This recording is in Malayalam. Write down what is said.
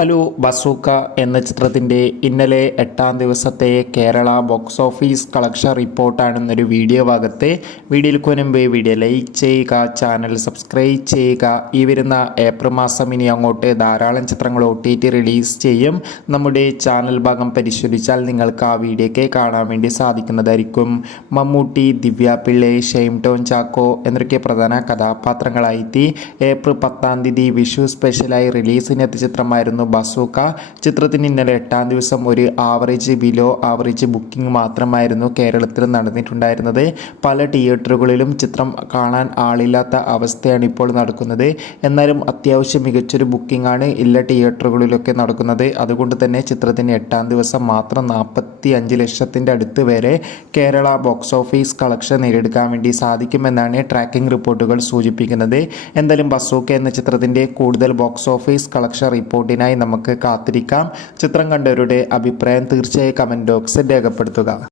അലു ബസൂക്ക എന്ന ചിത്രത്തിന്റെ ഇന്നലെ എട്ടാം ദിവസത്തെ കേരള ബോക്സ് ഓഫീസ് കളക്ഷൻ റിപ്പോർട്ടാണെന്നൊരു വീഡിയോ ഭാഗത്തെ വീഡിയോയിൽ മുൻപ് വീഡിയോ ലൈക്ക് ചെയ്യുക ചാനൽ സബ്സ്ക്രൈബ് ചെയ്യുക. ഈ വരുന്ന ഏപ്രിൽ മാസം ഇനി അങ്ങോട്ട് ധാരാളം ചിത്രങ്ങൾ ഒ ടി ടി റിലീസ് ചെയ്യും. നമ്മുടെ ചാനൽ ഭാഗം പരിശോധിച്ചാൽ നിങ്ങൾക്ക് ആ വീഡിയോയ്ക്ക് കാണാൻ വേണ്ടി സാധിക്കുന്നതായിരിക്കും. മമ്മൂട്ടി ദിവ്യ പിള്ളെ ഷെയിം ടോൺ ചാക്കോ എന്നൊക്കെ പ്രധാന കഥാപാത്രങ്ങളായി. ഏപ്രിൽ പത്താം തീയതി വിഷു സ്പെഷ്യലായി റിലീസിനെത്തിയ ചിത്രമായിരുന്നു ബസൂക്ക. ചിത്രത്തിന് ഇന്നലെ എട്ടാം ദിവസം ഒരു ആവറേജ് ബിലോ ആവറേജ് ബുക്കിംഗ് മാത്രമായിരുന്നു കേരളത്തിൽ നടന്നിട്ടുണ്ടായിരുന്നത്. പല തിയേറ്ററുകളിലും ചിത്രം കാണാൻ ആളില്ലാത്ത അവസ്ഥയാണ് ഇപ്പോൾ നടക്കുന്നത്. എന്നാലും അത്യാവശ്യം മികച്ചൊരു ബുക്കിംഗ് ആണ് എല്ലാ തിയേറ്ററുകളിലൊക്കെ നടക്കുന്നത്. അതുകൊണ്ട് തന്നെ ചിത്രത്തിന് എട്ടാം ദിവസം മാത്രം നാൽപ്പത്തി അഞ്ച് ലക്ഷത്തിന്റെ അടുത്ത് വരെ കേരള ബോക്സ് ഓഫീസ് കളക്ഷൻ നേടിയെടുക്കാൻ വേണ്ടി സാധിക്കുമെന്നാണ് ട്രാക്കിംഗ് റിപ്പോർട്ടുകൾ സൂചിപ്പിക്കുന്നത്. എന്തായാലും ബസൂക്ക എന്ന ചിത്രത്തിന്റെ കൂടുതൽ ബോക്സ് ഓഫീസ് കളക്ഷൻ റിപ്പോർട്ടിനായി നമുക്ക് കാത്തിരിക്കാം. ചിത്രം കണ്ടവരുടെ അഭിപ്രായം തീർച്ചയായും കമന്റ് ബോക്സിൽ രേഖപ്പെടുത്തുക.